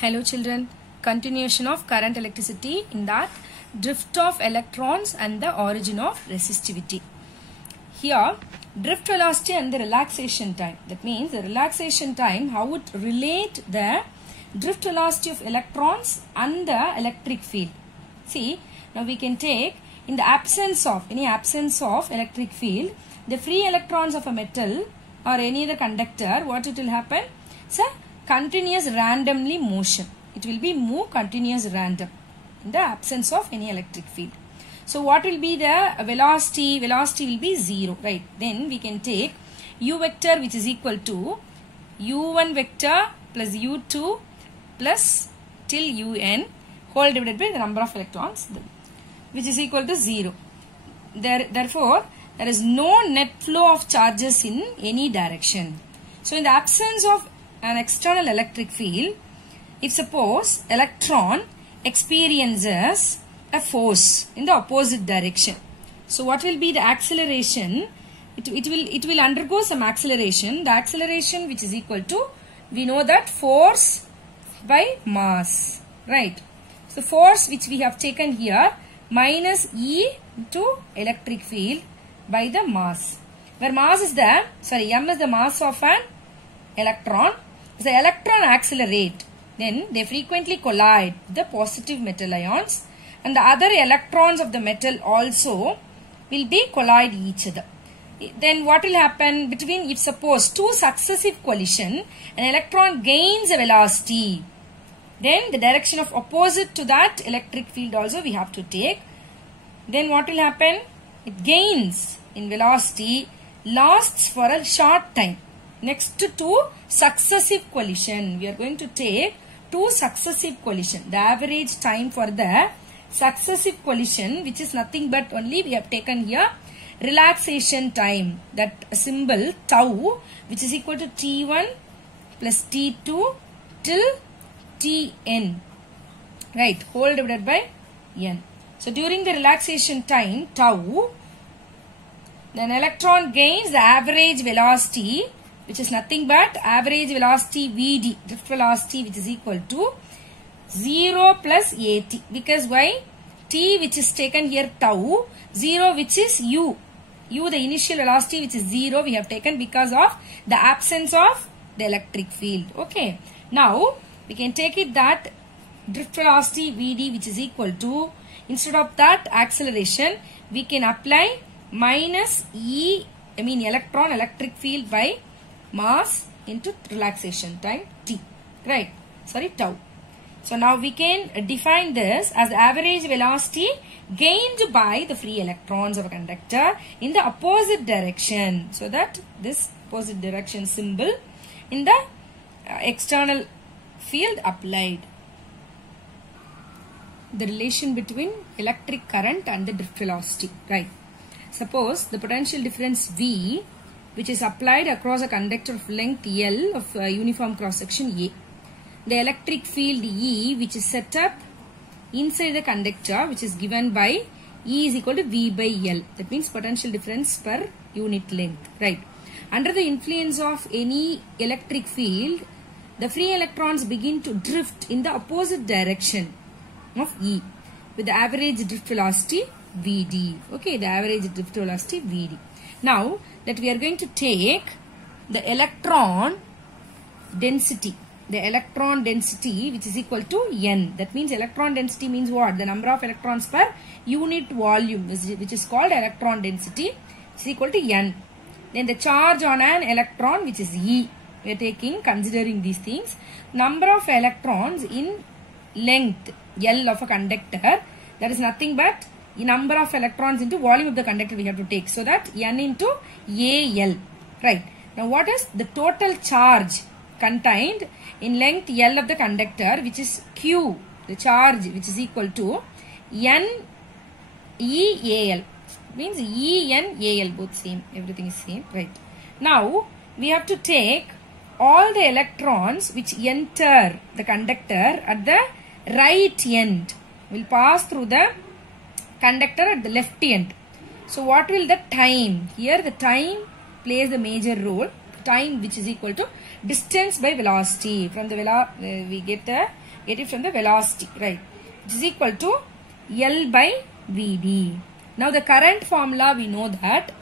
Hello children, continuation of current electricity in that drift of electrons and the origin of resistivity. Here drift velocity and the relaxation time, that means the relaxation time, how it relate the drift velocity of electrons and the electric field. See, now we can take in the absence of electric field, the free electrons of a metal or any other conductor, what it will happen? It's a continuous randomly motion. It will be move continuous random in the absence of any electric field. So what will be the velocity? Velocity will be 0, right? Then we can take u vector, which is equal to u1 vector plus u2 plus till un whole divided by the number of electrons, which is equal to 0. Therefore, there is no net flow of charges in any direction. So in the absence of an external electric field, if suppose electron experiences a force in the opposite direction, so what will be the acceleration? It will undergo some acceleration. The acceleration which is equal to, we know that force by mass, right? So force which we have taken here minus E into electric field by the mass, where mass is the, m is the mass of an electron. If the electron accelerate, then they frequently collide the positive metal ions, and the other electrons of the metal also will be collide each other. Then what will happen between, if suppose two successive collision, an electron gains a velocity, then the direction of opposite to that electric field also we have to take. Then what will happen? It gains in velocity, lasts for a short time. Next to two successive collision, we are going to take two successive collision. The average time for the successive collision, which is nothing but only we have taken here relaxation time, that symbol tau, which is equal to T1 plus T2 till Tn, right, whole divided by n. So during the relaxation time tau, then electron gains the average velocity, which is nothing but average velocity Vd, drift velocity, which is equal to 0 plus At, because why? T which is taken here tau, 0 which is u the initial velocity which is 0 we have taken because of the absence of the electric field. Okay, now we can take it that drift velocity Vd, which is equal to, instead of that acceleration we can apply minus E, electric field by mass into relaxation time T, right, tau. So now we can define this as the average velocity gained by the free electrons of a conductor in the opposite direction. So that this opposite direction symbol in the external field applied. The relation between electric current and the drift velocity, right? Suppose the potential difference V, which is applied across a conductor of length L of uniform cross section A. The electric field E, which is set up inside the conductor, which is given by E is equal to V by L. That means potential difference per unit length, right? Under the influence of any electric field, the free electrons begin to drift in the opposite direction of E with the average drift velocity Vd. Okay, the average drift velocity Vd. Now that we are going to take the electron density, which is equal to n. That means electron density means what? The number of electrons per unit volume, which is called electron density, is equal to n. Then the charge on an electron, which is E. We are considering these things. Number of electrons in length L of a conductor, that is nothing but the number of electrons into volume of the conductor we have to take. So that n into Al, right. Now what is the total charge contained in length L of the conductor, which is Q, the charge which is equal to N E Al, means E N A L, both same, everything is same, right. Now we have to take all the electrons which enter the conductor at the right end will pass through the conductor at the left end. So what will the time? Here the time plays a major role. Time which is equal to distance by velocity. From the we get the Get it from the velocity, right? Which is equal to L by Vd. Now the current formula we know that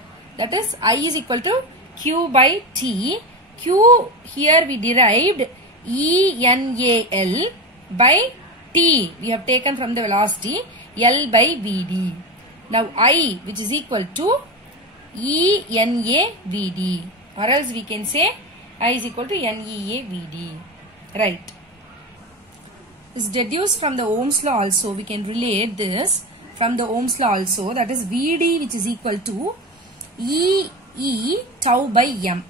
is I is equal to Q by T. Q here we derived ENAL by T. We have taken from the velocity L by Vd. Now I, which is equal to ENAVd, or else we can say I is equal to NEAVd. Right. Is deduced from the Ohm's law also. We can relate this from the Ohm's law also. That is Vd, which is equal to E tau by M.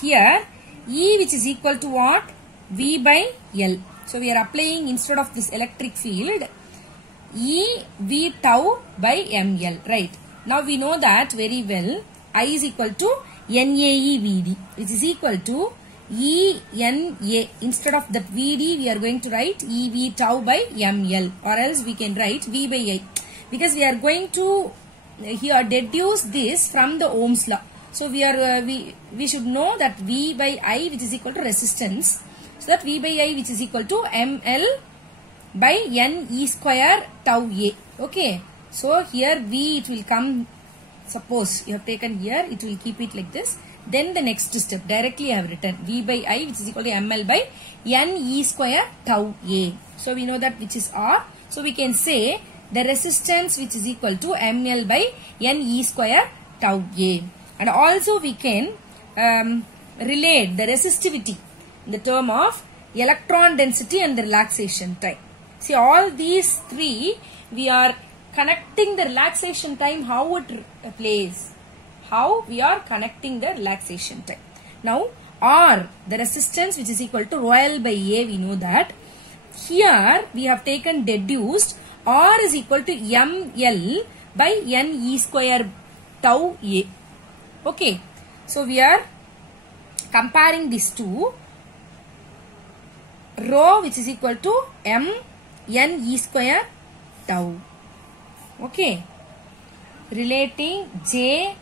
Here E, which is equal to what? V by L. So we are applying, instead of this electric field, E V tau by ML. Right. Now we know that very well. I is equal to NAEVd, which is equal to ENA. Instead of that Vd, we are going to write EV tau by ML, or else we can write V by I, because we are going to here deduce this from the Ohm's law. So we are we should know that V by I, which is equal to resistance. So that V by I, which is equal to ML by NE square tau A. Okay. So here V, it will come. Suppose you have taken here, it will keep it like this. Then the next step, directly I have written V by I, which is equal to ML by NE square tau A. So we know that which is R. So we can say the resistance, which is equal to ML by NE square tau A. And also we can relate the resistivity in the term of electron density and the relaxation time. See, all these three, we are connecting the relaxation time, how it plays. How we are connecting the relaxation time. Now, R, the resistance, which is equal to rho L by A, we know that. Here, we have taken deduced R is equal to ML by NE square tau A. Okay. So, we are comparing these two. Rho, which is equal to NE square tau. Okay. Relating J,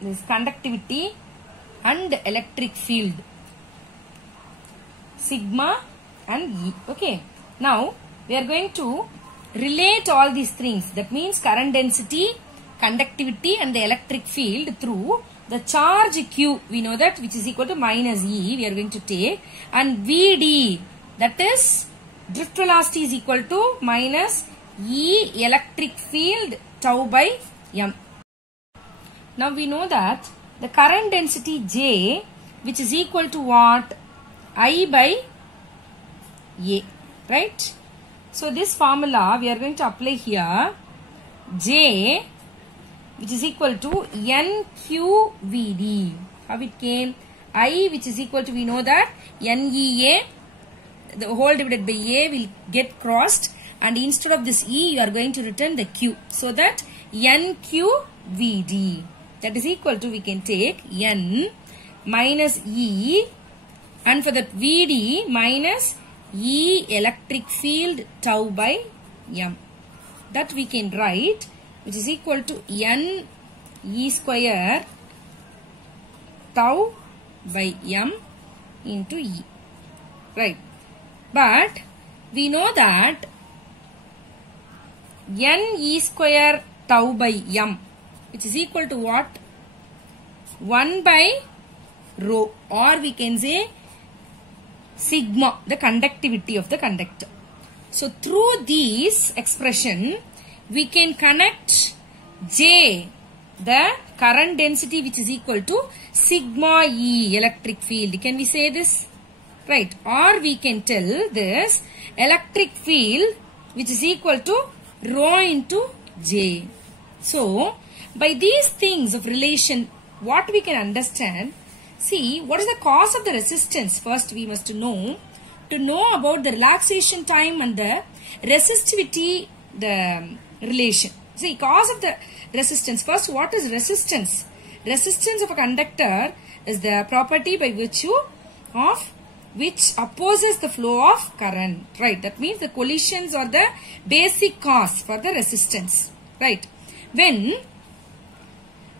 this conductivity and electric field, sigma and E. Okay. Now, we are going to relate all these things. That means current density, conductivity and the electric field through the charge Q. We know that, which is equal to minus E. We are going to take. And Vd, that is drift velocity, is equal to minus E electric field tau by M. Now we know that the current density J, which is equal to what? I by A, right? So this formula we are going to apply here. J, which is equal to NQVD. How it came? I, which is equal to, we know that NEA, the whole divided by A will get crossed, and instead of this E, you are going to return the Q. So that NQVD, that is equal to, we can take N minus E, and for that Vd minus E electric field tau by M. That we can write, which is equal to N E square tau by M into E. Right. But we know that N E square tau by M, which is equal to what? 1 by rho, or we can say sigma, the conductivity of the conductor. So through this expression, we can connect J, the current density, which is equal to sigma E electric field. Can we say this? Right. Or we can tell this electric field, which is equal to rho into J. So, by these things of relation, what we can understand, see, what is the cause of the resistance? First, we must know. To know about the relaxation time and the resistivity, the relation. See, cause of the resistance. First, what is resistance? Resistance of a conductor is the property by virtue of which opposes the flow of current. Right. That means the collisions are the basic cause for the resistance. Right. When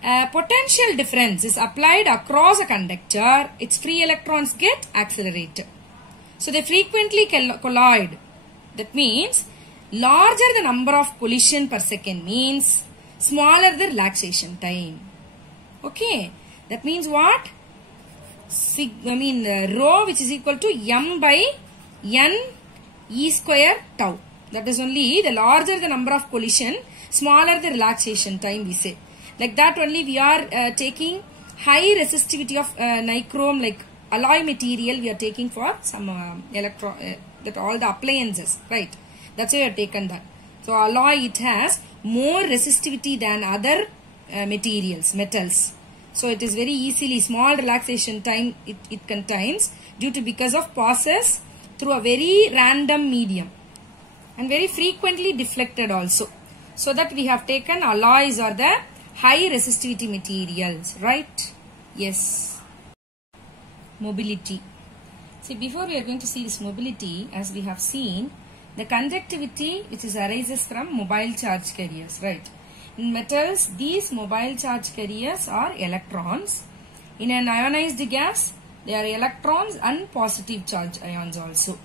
potential difference is applied across a conductor, its free electrons get accelerated. So they frequently collide. That means larger the number of collision per second means smaller the relaxation time. Okay, that means what? Rho, which is equal to m by n e square tau. That is only the larger the number of collision, smaller the relaxation time, we say. Like that only we are taking high resistivity of nichrome, like alloy material we are taking for some that all the appliances, right? That's why we have taken that. So alloy, it has more resistivity than other metals. So it is very easily small relaxation time it contains because of passes through a very random medium and very frequently deflected also. So that we have taken alloys or the high resistivity materials, right? Yes. Mobility. See, before we are going to see this mobility, as we have seen, the conductivity which arises from mobile charge carriers, right? In metals, these mobile charge carriers are electrons. In an ionized gas, they are electrons and positive charge ions also.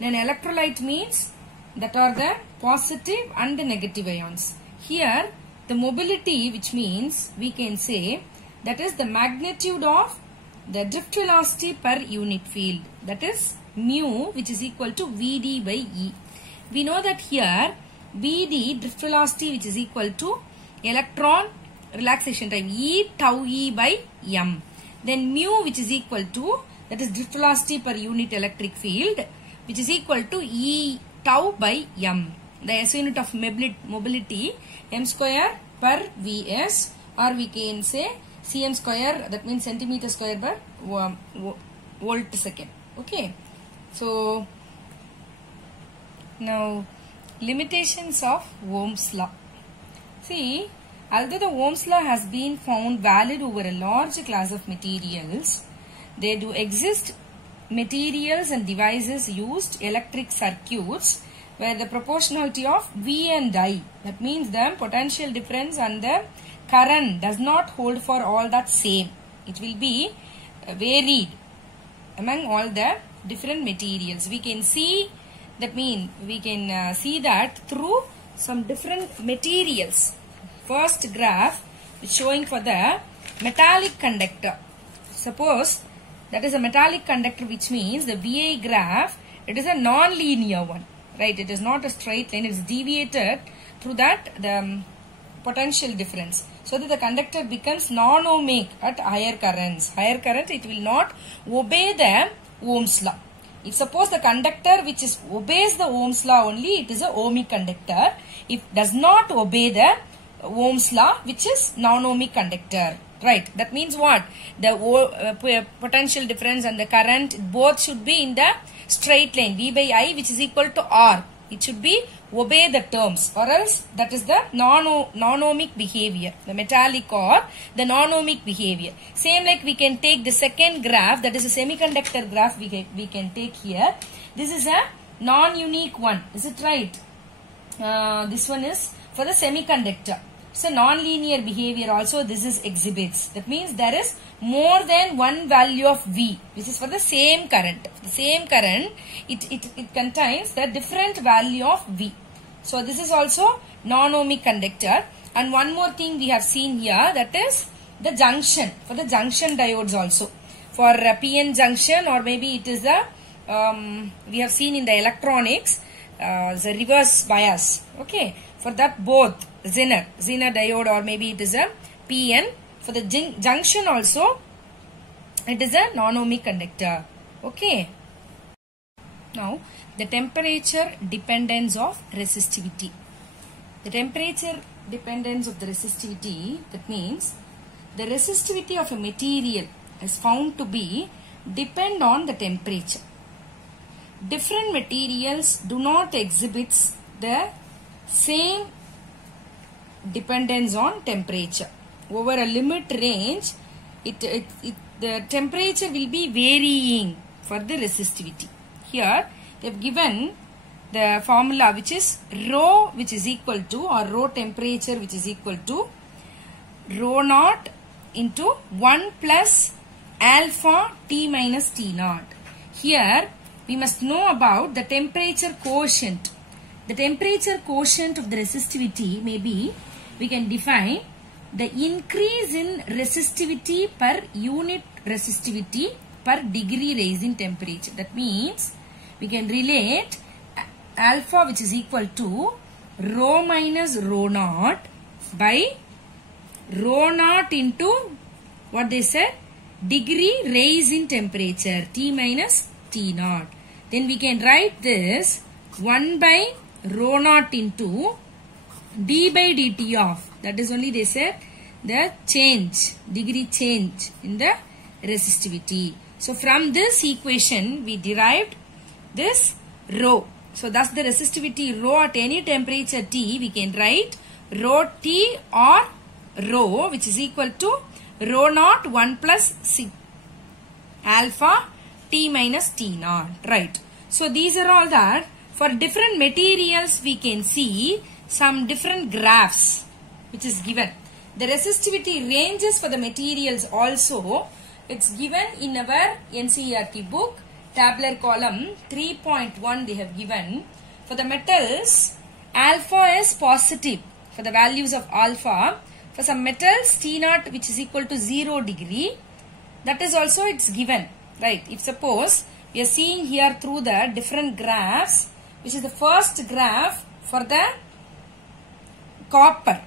In an electrolyte means that are the positive and the negative ions. Here, the mobility, which means we can say that is the magnitude of the drift velocity per unit field. That is mu, which is equal to Vd by E. We know that here Vd, drift velocity, which is equal to electron relaxation time E tau E by m. Then mu, which is equal to, that is drift velocity per unit electric field, which is equal to E tau by m. The SI unit of mobility m square per Vs, or we can say cm square, that means centimeter square per volt per second. Okay. So now limitations of Ohm's law. See, although the Ohm's law has been found valid over a large class of materials, there do exist materials and devices used electric circuits where the proportionality of V and I, that means the potential difference and the current does not hold for all that same. It will be varied among all the different materials. We can see that see that through some different materials. First graph is showing for the metallic conductor. Suppose that is a metallic conductor, which means the VI graph, it is a non-linear one, right? It is not a straight line, it is deviated through that the potential difference, so that the conductor becomes non-ohmic at higher currents. Higher current, it will not obey the Ohm's law. If suppose the conductor which obeys the Ohm's law only, it is a ohmic conductor. If does not obey the Ohm's law, which is non-ohmic conductor, right? That means what? The potential difference and the current both should be in the straight line, V by I, which is equal to R. It should be obey the terms, or else that is the non-ohmic behavior, the metallic or the non-ohmic behavior. Same like we can take the second graph, that is a semiconductor graph we can take here. This is a non-unique one, is it right? This one is for the semiconductor. It's a non-linear behavior also this is exhibits. That means there is more than one value of V, which is for the same current. The same current, it contains the different value of V. So this is also non-ohmic conductor. And one more thing we have seen here, that is the junction, for the junction diodes also. For a PN junction, or maybe it is a, we have seen in the electronics, the reverse bias. Okay, for that both Zener diode, or maybe it is a PN. For the junction also, it is a non-ohmic conductor. Okay. Now, the temperature dependence of resistivity. The temperature dependence of the resistivity, that means the resistivity of a material is found to be depend on the temperature. Different materials do not exhibit the same dependence on temperature. Over a limit range, the temperature will be varying for the resistivity. Here they have given the formula, which is rho, which is equal to, or rho temperature, which is equal to rho naught into 1 plus alpha T minus T naught. Here we must know about the temperature quotient. The temperature quotient of the resistivity may be, we can define the increase in resistivity per unit resistivity per degree rise in temperature. That means we can relate alpha, which is equal to rho minus rho naught by rho naught into what they said, degree rise in temperature, T minus T naught. Then we can write this 1 by rho naught into d by dt of, that is only they said the change, degree change in the resistivity. So from this equation we derived this rho. So thus the resistivity rho at any temperature T, we can write rho T or rho, which is equal to rho naught 1 plus alpha T minus T naught. Right. So these are all that. For different materials we can see some different graphs which is given. The resistivity ranges for the materials also, it's given in our NCERT book, tabular column 3.1 they have given. For the metals, alpha is positive for the values of alpha. For some metals, T naught which is equal to 0 degree, that is also it's given. Right. If suppose we are seeing here through the different graphs, which is the first graph for the copper.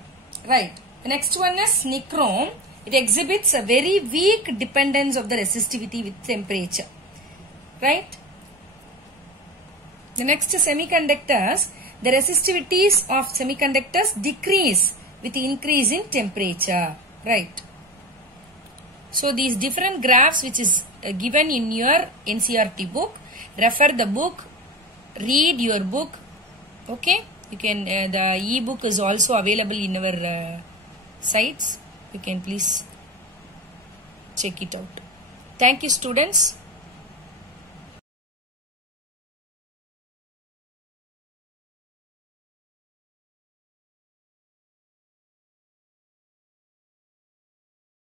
Right. The next one is nichrome. It exhibits a very weak dependence of the resistivity with temperature. Right. The next semiconductors, the resistivities of semiconductors decrease with the increase in temperature. Right. So these different graphs which is given in your NCERT book, refer the book, read your book. Okay. You can, the e-book is also available in our sites. You can please check it out. Thank you, students.